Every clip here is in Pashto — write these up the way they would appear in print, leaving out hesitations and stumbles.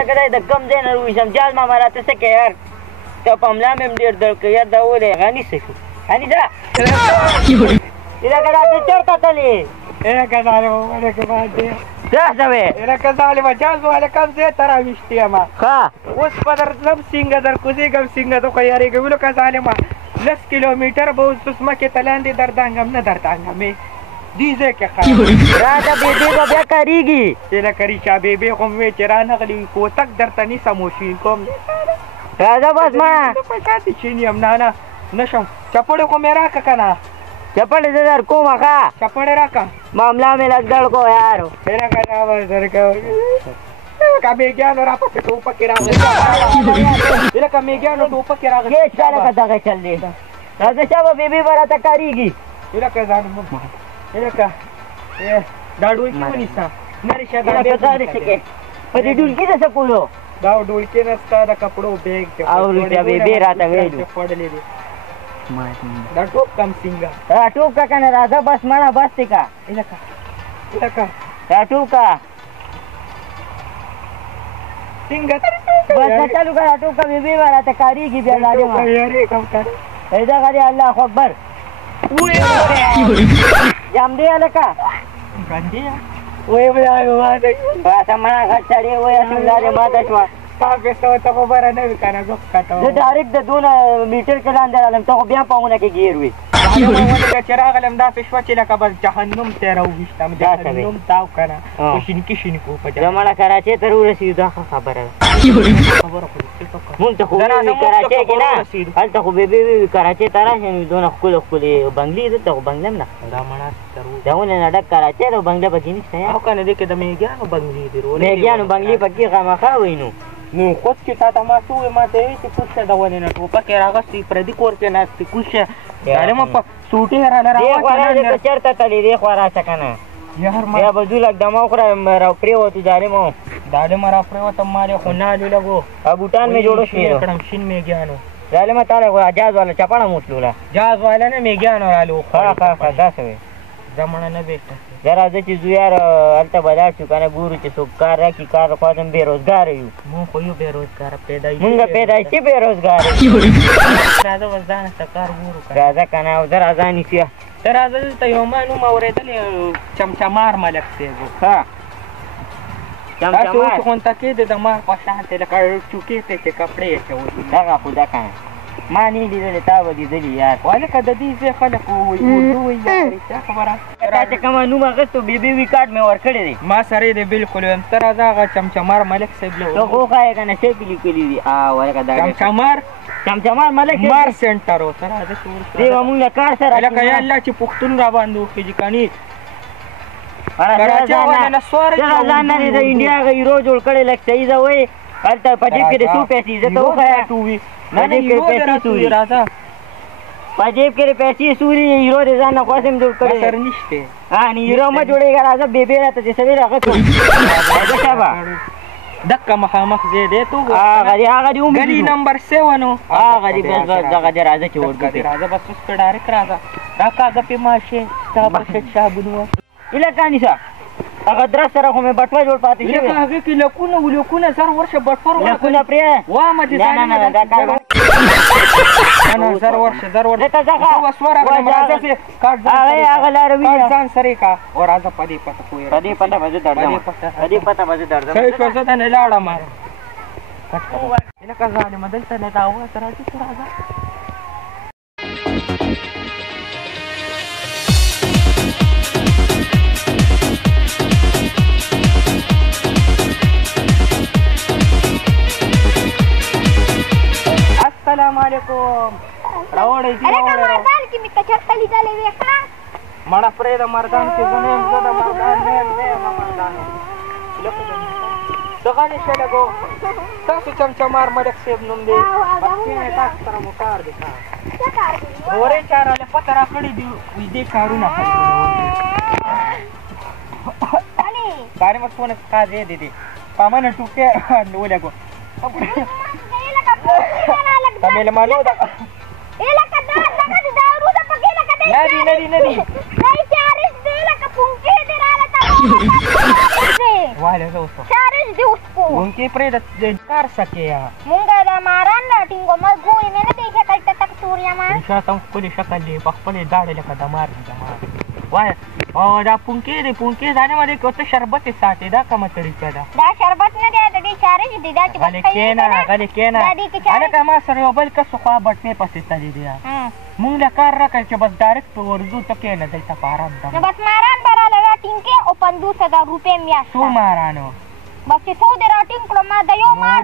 لکه دی د کم ځای نه وویشم جاز ماما راته څه کوې یار ته پملا مې هم ډېر درد کوي یار دا ولې غني څه شو انیسه لکه راته چېرته تلې لکه ظالمه ولکه باندې څه شوې لکه ظالمه جاز والا کم ځای ته راویشتې یم ښه اوس په درځم سینګه در کوزېږم سینګه ته خو یارېږم لکه ظالمه 10 کیلومتر به اوس ځمکې ته لاندې دردانګم نه دردانګمې دې ځای کې راته بېبې به بیا کارېږي چې لکه ریچا بېبې خو مې چې رانغلي کوتک درته نیسم وشین کوم راځه بس ما په شاتې چین یم نه نشم چپړې خو مې راکړه که نه چپړې زه در کومه ښه چپړې راکړه معامله مې لږ ډړ کو یار لکه دا به درکوي لکه میږیانو راپسې ټوپکې راغلي لکه میږیانو ټوپکې راغلي هېڅ کله که دغه چل دی راځه شابه بېبې به راته کارېږي لکه ځان لکه دا ډولکي ونیسه نرې شه په دې ډولکي د څه کولو دا ډولکي نه ستا د کپړو بیګ دی او رښتیا بېبې راته ویلو خوړلې دي دا ټوپ کم څنګه دا ټوپ که که نه راځه بس مړه بس دی که لکه دا ټوپ که څنګه بس نه چلو که دا ټوپ که بېبې به راته کارېږي بیا ظالمه دغه دی الله اکبر جام دی هلکه وایي خدای ماته راته مړه غټ سړی وایي اصل لارې ماته شوه تا پیسه ته خبره نه وي که نه زه ښکته زه ډایرکټ د دونه میټر کې لاندې رالم ته خو بیا پاونه کې ګیر وي چې راغلم داسې شوه چې لکه بس جهنم ته یې راوویشتم جهنم تاو که نه خو شینکي شینکو په زه مړه کراچۍ ته ورسېدو دا ښه خبره ده مونږ ته خو ووي کراچۍ کې نه هلته خو بېبې ووي کراچۍ ته راشئ نو دونه ښکلې ښکلې بنګلې دلته خو بنګله هم نه دا مړه دا ونې نه ډک کراچۍ ده بنګله پکې نشته او که نه دی که د میږیانو بنګلې دي میږیانو بنګلې پکې خامخا وایي نو خود چې تا ته ما څه ووایي ما ته یې چې کوز شه د ونې نه ټوپک یې راغستې پردي کور کې ناستې کوز شه ظالمه په سوټې یې راله دې خوا راځه که چېرته تلې دې خوا راشه که نه بیا به ځو لږ دمه وخوره راپرېوتو ظالمه ظالمه راپرېوتم مال یې خو نالې لږو بوټان مې جوړ شوي کړم شین میږیانو ظالمه تا له جاز والا چپړه موسلوله جاز والا نه میږیانو رالو ښه داسې وی زه مړه نه بېټه زه راځه چې ځو یار هلته به لاړ شو که نه ګورو چې څوک کار راکړي کار خوا هم بېروزګاره یو مونږ خو یو بېروزګاره پیدایشي مونږ پیدایشي بېروزګاره راځه بس ځانه ته کار ګورو راځه که نه او زه راځه نیسیا ته راځه دلته یو ما نوم اورېدلی چمچمار ملک صاحب و ښه داسې اوس غونته کېدې د مار په شان ته لکه چوکې ته چې کپړې اچولي دغه خو ده که نه ما نه لیدلې تا به لیدلي یار هلکه د دې ځای خلک اردو وایي رښتیا خبره تا چې کومه نوم اخیستو بېبې وي کارډ مې ورکړی دی ما سره یې دی بلکل ویم ته راځه هغه چمچمار ملک صاحب له ته خو ښایې که نه څه پې لیکلي دي هلکه دا چمچمار ملک مار سینټر و ته راځه چې دی به مونږ له کار سره لکه یا الله چې پښتون را باندې وخېږي کنې ځان نه دی د انډیا هغه هیرو جوړ کړی لږ صحیح ده وایي هلته په جیب کې د څو پیسې زه ته وښیه په جیب کې پیسې سوري په جیب کې پیسې سوري هیرو د ځان نه خواس هم جوړ کړی نشته نه هیرو مه جوړېږه راځه بېبې راته چې سوي راغه کړو راځه شابه دکه مخامخ ځای دی تو هغه دی ګلي نمبر 7 هغه دی بس دغه دی راځه چې ورګو دی راځه بس اوس په ډایرکټ راځه دا کاږه پې ماشې ستا بخښت صابون و هیله کانیسه هغه درس سره خو مې بټوه جوړ پاتې شوی لکه هغې کې لکونه ولکونه سر ورشه بټور لکونه پرې وامه دې زر ورشه هغه لاره وي ځان سره یې کا او راځه په دې پته پوهېږه په دې پته به زه درځم په دې پته به زه درځم صحیح شوه زه دنې لاړم لکه ظالمه دلته نه دا واسه راځي چې راځه السلام علیکم راوړی چې مړه پرېږده مردان چې زه نه یم زه د مردان نه یم مردان ته غلې شه لږ ستاسو چمچمار ملک صاحب نوم دی بس کښېنئ تاسو سره مو کار دی ورې چا راله پته را کړې دي وي دې کارونه ظالمه څونه څخه ځای دی دی په منه ټوپې ولګو ته مېلمانو ده ندي वाले दोस्तों चारिस दे उसको उनके प्रेत कर सके यार मुंगा दा मारन लाटिंगो मजगूई मैंने देखे कल तक सूर्या मा निशा तुम कुछ शक्ल ले पखपले दाढ़े लगा दमार वाय और दा पुंके जाने मध्ये कोणतं शरबत साथे दा का मतरीचा दा शरबत न द्या दी चारिस दे दा गले केना अरे का मा सर्व बल का सुखा बटने पसिस्ता दे दिया मुंगला कार रखायचे बस डायरेक्ट तो वरजू तो केना द्यायचा पारान न बस मारान बराला लाटिंग के ओपन 2000 रुपये मी असता तू मारानो बस ते सो दे लाटिंग को मा दयो मार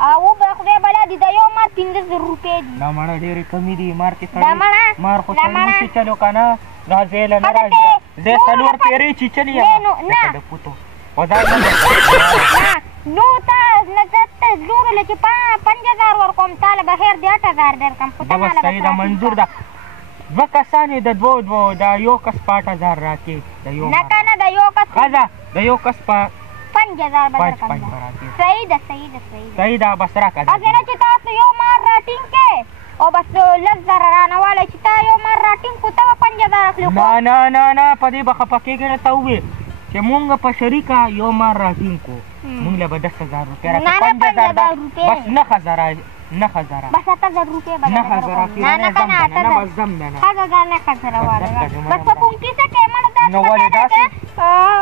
वो बखरे बला दी दयो मार 300 रुपये दी ना मारा डेरे कमी दी मार के मार को चलो चलो का ना गाजेला ना राजा दे सलवर तेरे चिचली है ना पुतो वदा नो ता नजत लूरले की 5000 वर कोम ताल बहेर दे 8000 दर कम पुता मला सही दा मंजूर दा वकसाने द दो दा योकस 5000 राके दा यो नका ना दा योकस खाजा दा योकस 5000 बदर कम सही दा बसरा का अगर चिता तो यो मार राटिंग के ओ बस लग जरा राना वाले चिता यो मार राटिंग को तवा 5000 रख लो ना पदी बख पके गए तवे के मूंग पशरी का यो मार राटिंग को मूंगले 10000 रुपये रख 5000 बस 9000 बस 8000 रुपये बदर ना बस जम ना 8000 ना खजरा वाला बस पुंकी से के मन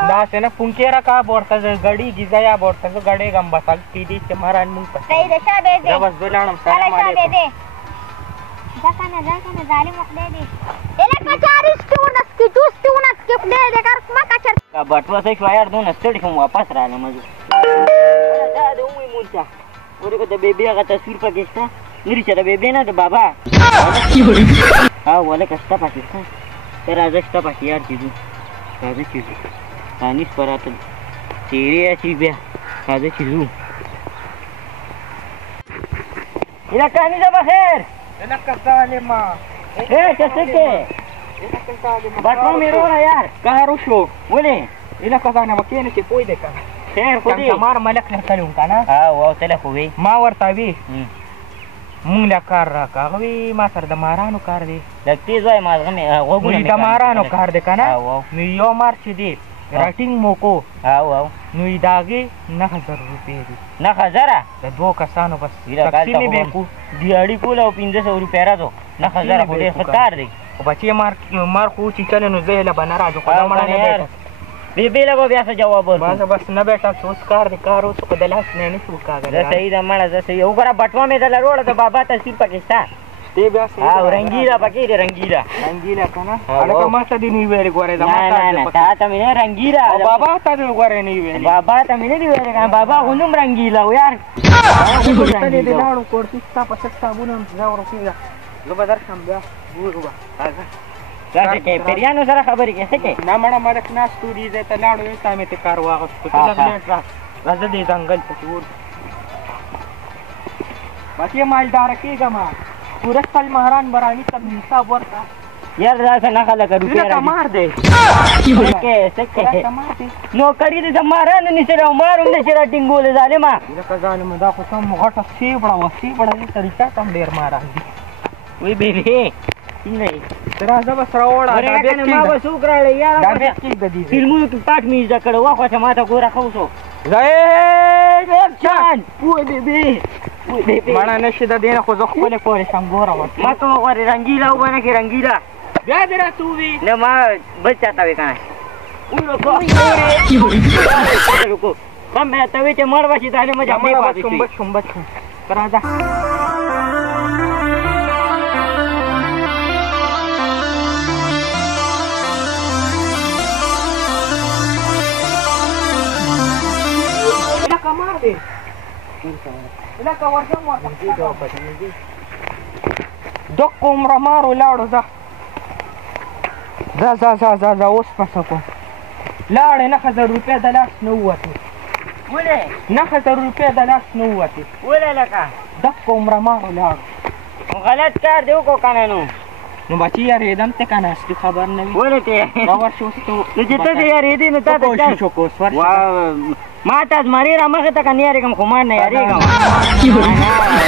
दास ना पुंकेरा का बोरता गडी गिजाया बोरता जो गडे गम बसाल टीडी से महाराज मुंग पर सही दशा बे दे बस बेलाणम सलाम अलैकुम जाकाने जाली मक दे एले कचारी स्टूनस के दे कर मका चर का बटवा से वायर दो नस्टडी हम वापस राले मजू जा दो मुई मुंचा ओरे को तो बेबी का तस्वीर पर गेस्टा मेरी चला बेबी ना तो बाबा हां वाले कष्टा पाकिस्तान तेरा जस्ता पाकी यार चीजू काजे चीजू पानीस पर आता तेरे ऐसी बे काजे चीजू इला कहानी जा बखैर इला कसाले मा ए कैसे के इला कसाले मा बटवा मेरो ना यार कहा रुशो बोले इला कसाने मा केने के पोई देखा खैर खुदी मार मलक ने कलूं का ना हां वो तले हुई मावर तावी मुंगला कार रखा हवी मासर दमारानो कार दे लगती जो है मार में वो गुण दमारानो कार दे kana मी यो मार्च दे राटिंग मोको हां नुई दागे 9000 रुपये दे 9000 द दो कसानो बस टैक्सी में बेकू दिहाड़ी को लो 500 रुपये रा दो 9000 को दे खतार दे बच्चे मार को चिचले नु जेला बनारा जो कदम ने बेटा बेबी लगो ब्यास जवाब बस न बेटा सोच कार दे कार उसको दलास ने नहीं सुका गया सही दा माला जैसे ओकरा बटवा में दला रोड तो बाबा तस्वीर पाकिस्तान ते ब्यास हां रंगीला पकी रे रंगीला kana ala ka masa di ni were gore da mata ta ta mine rangila Baba ta di gore ni were Baba ta mine di were kan Baba gunum rangila हो यार tadi di lalu korti sta pasakta bunam zawro kiya lo badar sambya buruba कैसे के पेरियानो जरा खबर कैसे के ना मणा मरक ना स्टूडियो जे त लाडो येता में ते कारवा को तो लगले राज दे जंगल पचूर बाकी मालदार की गमा पूरा साल महारान बरानी सब हिसाब वर्ता यार जरा ना खाला कर रुपया मार दे कैसे के नौकरी दे मारा न निसे मार उन से राटिंग बोले जाले मा का जाने में दा को सम घट सी बड़ा तरीका कम देर मारा वही बेबी नहीं तेरा जब सरावड़ा दाबे के मावा सुकराळे यार दाबे की गदी फिल्मू पाठ मी जकड वाखवाचा माथा गोरा खाऊसो जय एक्शन पुए बेबी माना नशिदा देना को जख पले पोरे संगोरा मत मा तो गोरे रंगीला उबना के रंगीला दे देरा तू भी न मा बच्चा तवे का उरो को रुको कम मैं तवे ते मरवाची ताले मजा नहीं पाती बच करा जा मार दे इला का वर्षम दो कोमरा मारो लाडो जा ओस पसको लाडे 9000 रुपये दलास नव्वती बोले 9000 रुपये दलास नव्वती बोले लका दो कोमरा मारो लाडो गलत कर दो को कानू नु बची यार एकदम ते काना असली खबर नहीं बोले ते खबर शो तो तुझे ते यार येदी न ता को स्वर माताज मारी रामा का नियारे कम खुमार नहीं यारी का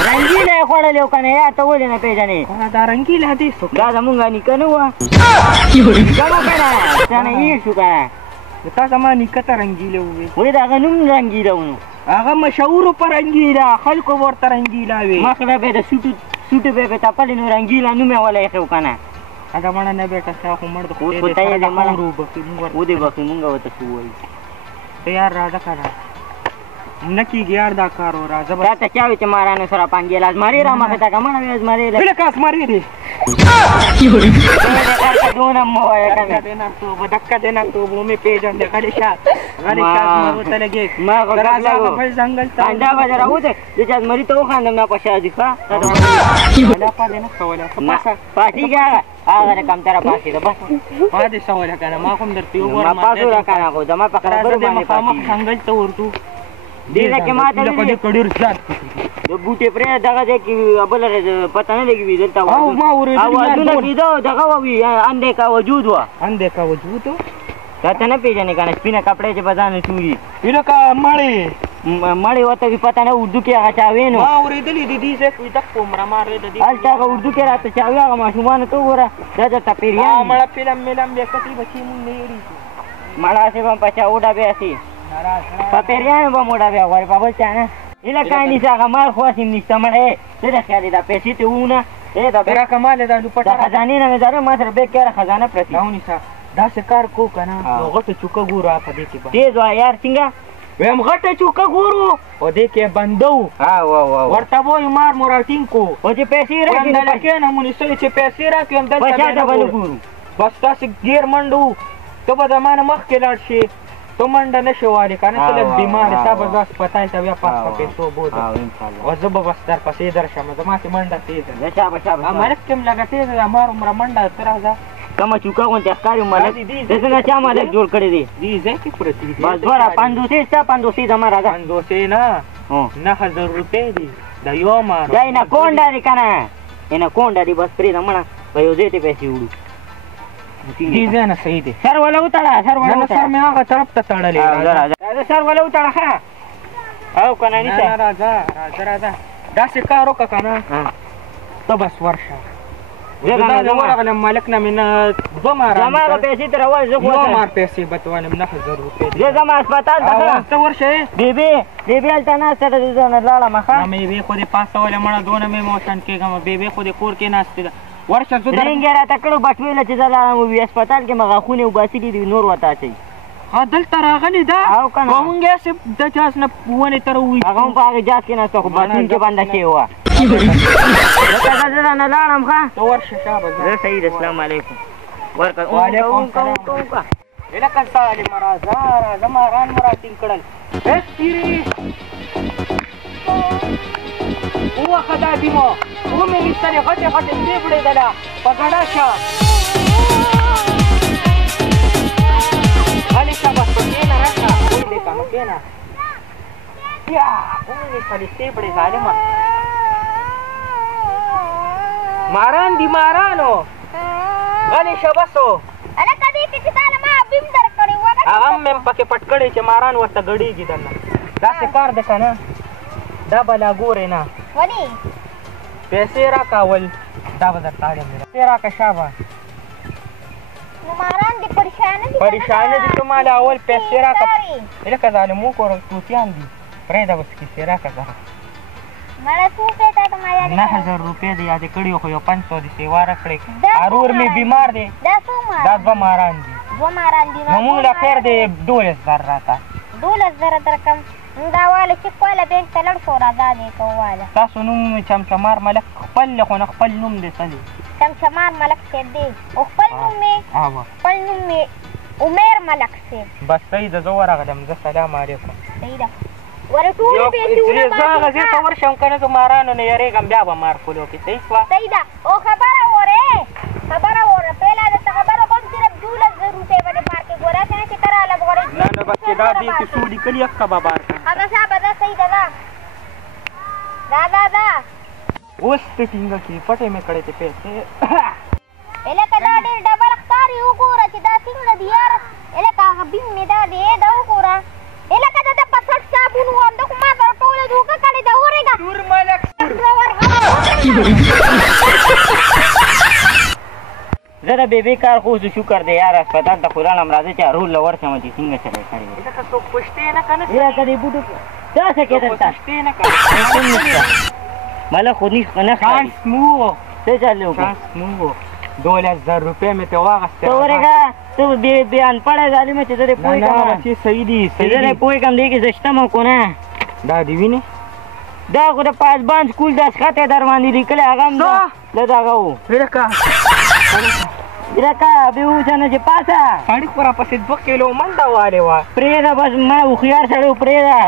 रंगीला खोड़ा ले कने या तो बोले ना पे जाने दा रंगीला दे सो दादा मुंगा नि कनुवा कनो कना जाने ये सुका تا زمانی کته رنګیله وې وې دا غنوم رنګیله ونو هغه مشهور په رنګیله خلکو ورته رنګیله وې مخله به د سوټو به تپلې نو رنګیله نومې ولا یې خو کنه دا مړه نه بیٹه شا خو مړ د خو ته یې د مړه ورو بکې موږ و دې بکې مونږ وته شو وایي ته یار راځه کنه نه کېږي یار دا کار و راځه دا ته چا وې چې مارانو سره پانګې لاس مارې را مخې ته که مړه وې زمرې بله کاس مارې دی دونه مو وایه کنه دکه دې نه توب ومې پېژندې غلی شه زمرو ته لګې ما خو ډک لګو بل ځنګل ته انډا به راوځه چې چا زمري ته وخاندم نه په شادي ښه دا پاتې نه کوله پاتېږه هغه د کمتره پاتې ده بس ما دې سوله کنه ما خو هم درته ما پاسو را کنه خو زما په خبرو باندې مخامخ ځنګل ته ورتو دې ځکه ما ته لکه دې کډیر زیات د بوټې پرې دغه ځای کې بله پته نه لګي دلته او ما اورېدلي اوازونه کېده دغه وي اندې کا وجود وه اندې کا وجود تا ته نه پېژنې که نه سپینه کپړې چې په ځان چوري لکه مړې مړې ورته وي پته نه اردو کې هغه چا وې نو ما اورېدلي د دې ځای کې دغه عمره مارې د دې هلته هغه اردو کې راته چا وي هغه ماشومانو ته وګوره دا درته پیریان مړه فلم ملم بیا کتې بچې مونږ نه یېړېږو مړه هسې به په چا وډه بیا سي په پیریانو به موډه بیا غواړي په بل چا نه هیله کار نیسه هغه مال خو هسې نشته مړی څه د خیال دا پیسې ته وونه را کمال دا لوپټه د خزانې نه مې داره ما سره بېکاره خزانه پرتې دا ونیسه داسې کار کو که نه نو غټه چوکه ګورو په دې کې تېز وه یار څنګه ویم غټه چوکه ګورو په دې کې بنده و ورته وایو مار مو راټینګ کو خو چې پیسې راکړي همدلته کښېنه مونیسلې چې پیسې راکړي همدلته په شاته به نه ګورو بس تاسې ډېر منډه و ته به د ما نه مخکې لاړ شې ته منډه نه شې والی که نه ته لږ بیمار یې تا به زه هسپتال ته بیا پاس په پیسو بوځم او زه به بس درپسې درشم زما چې منډه تېزه ده ملک کې هم لږه تېزه ده مار عمره منډه ته راځه کومه چوکه غوندې ښکاري ملک د څنګه چا ملک جوړ کړی دی دې ځای کې پرتې دي بس دوه را پنځوسې شته پنځوسې زما راځه 500 نه 9000 روپۍ دي د یو مار دا اناکونډا دی که نه اناکونډا دی بس پرېږده مړه په یو ځای ته پیسې وړو دې ځای نه صحیح دی سر وله وتړه سر وله سر مې هغه طرف ته تړلی راځه سر وله وتړه ښه او که نه نیسه راځه داسې کار وکړه که نه ته بس ورشه ورغلم ملک نه مې نه دوه ماران زما به پیسې ته راول زه یو مار پیسې به ته وایم 9000 روپۍ زه ځم هسپتال ته ته ورشه بیبي هلته ناسته ده زه نه لاړم ښه مېوې خو دې پاسولې مړه دونه مې موشن کېږم بیبي خو دې کور کې ناستې ده ورشه زه رینګ یې راته کړو بټوېله چې زه لاړم وي هسپتال کې مې غاښونه وباسلي دي نور ورته اچوي دلته راغلې ده او که نه مونږ یې د جاز نه ونې ته راووي هغه هم په هغې جاز کې ناسته خو باتون کې بنده شوې وه لکه زه درنه لاړم ښه ته ورشه شابه زه صحیح ده السلام علیکم ورکړه وعلیکم السلام لکه سالم راځه ماران مو راټینګ کړل سپیري ووخه دا ډیمو ومې نیستلې غټې سیبړې دله په ګډه شه غلې شه بس په کښېنه راشه ولې که نو کښېنه یا ومې نیستلې سیبړې ظالمه ماران دي مارانو غلې شه بسو هلکه دې کې چې تاله ما بیم درکړی و هغه هم مې پکې پټ کړی چې ماران ورته ګډېږي دننه داسې کار دی که نه دا به لا ګورې نه ولې پیسې راکه اول دا به درته اړم پیسې راکه شابه نو ماران دې پریشانه دي ته ماله اول پیسې راکه لکه ظالمو کور توتیان دي پرېږده بس کیسې راکه زره مړه څو روپۍ تا ته ما یادې 9000 روپۍ دې یادې کړي خو یو 500 دې سیوا راکړې ارور مې بیمار دی دا څو دا 2 ماران دي 2 ماران دي نو مونږ له خیر دی 12000 راته 12000 درکم دا واله چې خپله بینک ته لاړ شو راځه دې که وواله تاسو نوم چمچمار ملک خپل دی خو نه خپل نوم دی څه دی چمچمار ملک صاحب دی او خپل نوم مې عمر ملک صاحب بس صحیح ده زه ورغلم زه سلام علیکم صحیح ده ورې ټولې پیسې زه هغه ځای ته ورشم که نه د مارانو نه یېرېږم بیا به مار کولو کې صحیح شوه صحیح ده او خبره وره پهله درته خبره کوم صرف 12000 روپۍ به دې مار کې ګوره که نه چې ته راله غواړې نه بس چې دا دې کې څو لیکلي اخته به بار کړم هغه صاحبه ده صحیح ده دا اوس ته ټینګه کړي پټې مې کړې ته پیسې لکه دا ډېر ډبل ښکاري وګوره چې دا څنګه دي یاره لکه هغه بیم مې دا دی دا وګوره لکه د ده په سټ صابون و همده خو ما سره ټوله دوکه کړې ده ورېږه سور ملک زه یاره بې بې کار خو اوس شکر دی یار هسپتال ته خو لاړم راځه چې رول له ورشم چې څنګه چلی کړی لکه څوک پوښتې نه که نه یاره که دې بوټو دا څه کېدل تا پوښتې نه که مله خو نه ښکاري چانس مو څه چل وکړو چانس مو 2000 روپۍ مې ته واغېستې ته ورېږه ته بې انپړی ظالمه چې زه دې پوه نه کړم بچې صحیح دي چې زه دې پوه کړم دې کې زه شته م کو نه دا دې وینې دا خو د پاسبان سکول دستخط یې در باندې لیکلی هغه هم د دغه و لکه لکه بې اوسه نه چې پاسه سړي خو راپسې 2 کیلو منډه والې وه پرېږده بس ما هوښیار سړی و پرېږده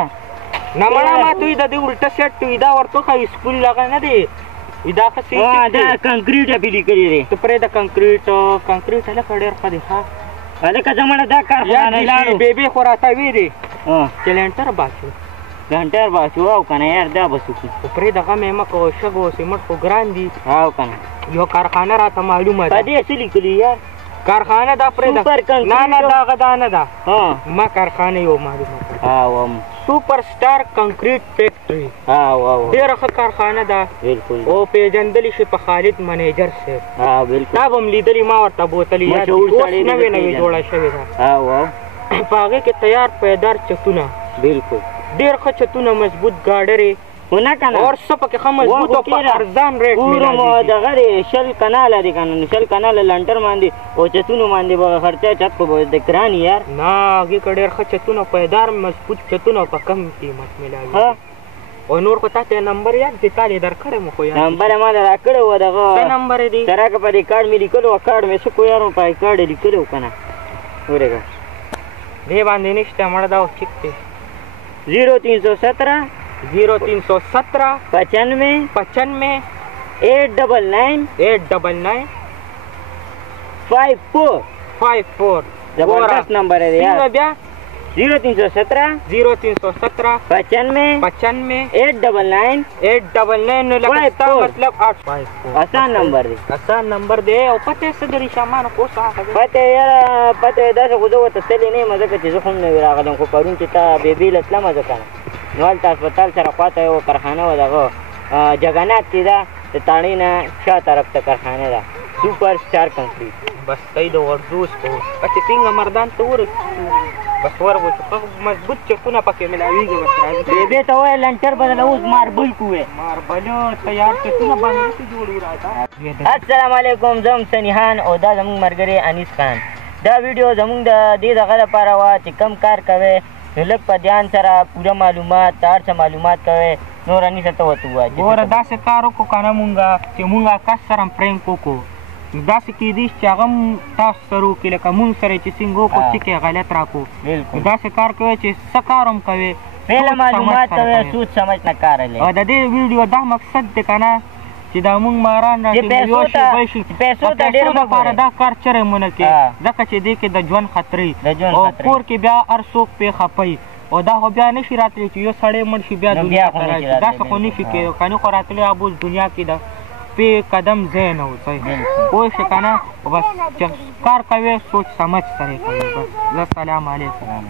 نه مړه ما دوی د دې الټه سیټ وي دا ورته ښایي سکول هغه نه دی وي دا ښه دا کنکریټ یې پې لیکلي دی ته پرېږده کنکریټ هلکه ډېر ښه دی ښه هلکه زه مړه دا کار خو رانه لاړو بېبې خو راته ویلې چې لینټر باچو لنټر باچو او که نه یار دا بس وکړو خو پرېږده غم یې مه کوه شګ او سمټ خو ګران دي او که نه یو کارخانه راته معلومه په ده دې څه لیکلي یار کارخانه دا سوپر پرېږده کنکریټ نه نه دغه دا نه ده ها ما کارخانه یو معلومه کړه او سوپر سټار کنکریټ فیکټري او ډېره ښه کارخانه ده بلکل او پېژندلی شي په خالد منیجر صاحب او بلکل دا به م لیدلي ما ورته بوتلي یاد دي. مشهور اوس سړی دی نوې د نوې پېژند. جوړه شوې ده او په هغې کې تیار پایدار چتونه بلکل ډېر ښه چتونه مضبوط ګاډرې خو نه که نه اور څه پکې ښه مضبوط او په ارزان ریټ پورو میلاځي دغه دی 20 کناله دی که نه 20 کناله لنټر باندې او چتونو باندې به خرچه چت خو به د ګران یار نه هغې که ډېر ښه چتونه پایدار مضبوط چتونه او په کم قیمت میلاوي او نور خو تا ته نمبر یاد دی تا یې درکړی مو خو یاد نمبر یې ما ته راکړی و څه دغه نمبر یې دی سره که په دې کارډ مې لیکلو وه کارډ مې څه کو یار په کارډ یې لیکلی و که نه ورېږه دې باندې نشته مړه دا چک دی 0317 0317 95 95 899 899 54 54 زبردست نمبر دی څنګه یار بیا 0317 0317 95 95 899 899 نو لکه ستا 54 مطلب 854 آسان نمبر دی آسان نمبر دی او پته څه درې شامان کو څه پته یاره پته یې داسې خو زه ورته تللی نه یم ځکه چې زه خو هم نوي راغلم خو پرون چې تا بېبې له تلمه زه که نه نو هلته هسپتال سره خواته یو کارخانه وه دغه جګنات کې ده د تاڼۍ نه شا طرف ته کارخانه ده سوپر سټار کنکریټ بس تی د وردوس په چې څنګه مردان ته ورسېږو بس ورغوڅو ښه مضبوط چکونه پکې ملاویږي بس راځي بېبې ته وایه لنټر بدله اوس ماربل کوې ماربلو تیار چکونه باندې نشي جوړوي راته السلام علیکم زه یم سنیحان او دا زموږ ملګری انیس خان دا ویډیو زموږ د دې دغه لپاره وه چې کم کار کوئ نو لږ په ध्यान سره پوره معلومات هر څه معلومات کوئ نور انیسه ته ورته ووایه ګوره داسې کار وکړو که نه مونږ چې مونږ کس سره پرینک وکړو نو داسې کېدی چې هغه هم تاسو سره وکړي لکه مونږ سره چې څنګه وکړو چې کې غلط راکړو نو داسې کار کوئ چې څه کار هم کوئ پهله معلومات کوئ سوچ سمجھ نه کار لري او د دې ویډیو دا مقصد دی که نه چې دا مونږ ماران چې پیسو ته ډېر مه لپاره دا کار چرې مونه کې ځکه چې دې کې د ژوند خطرې او کور کې بیا هر څوک پې خپوي او دا خو بیا نشي راتلی چې یو سړی مړ شي بیا دنیا ته راشي داسې خو نشي کېدو کنې خو راتلی ابوس دنیا کې ده پې قدم ځای نه اوسئ پوه شئ که نه بس چې کار کوئ سوچ سمجھ سره کوئ بس السلام علیکم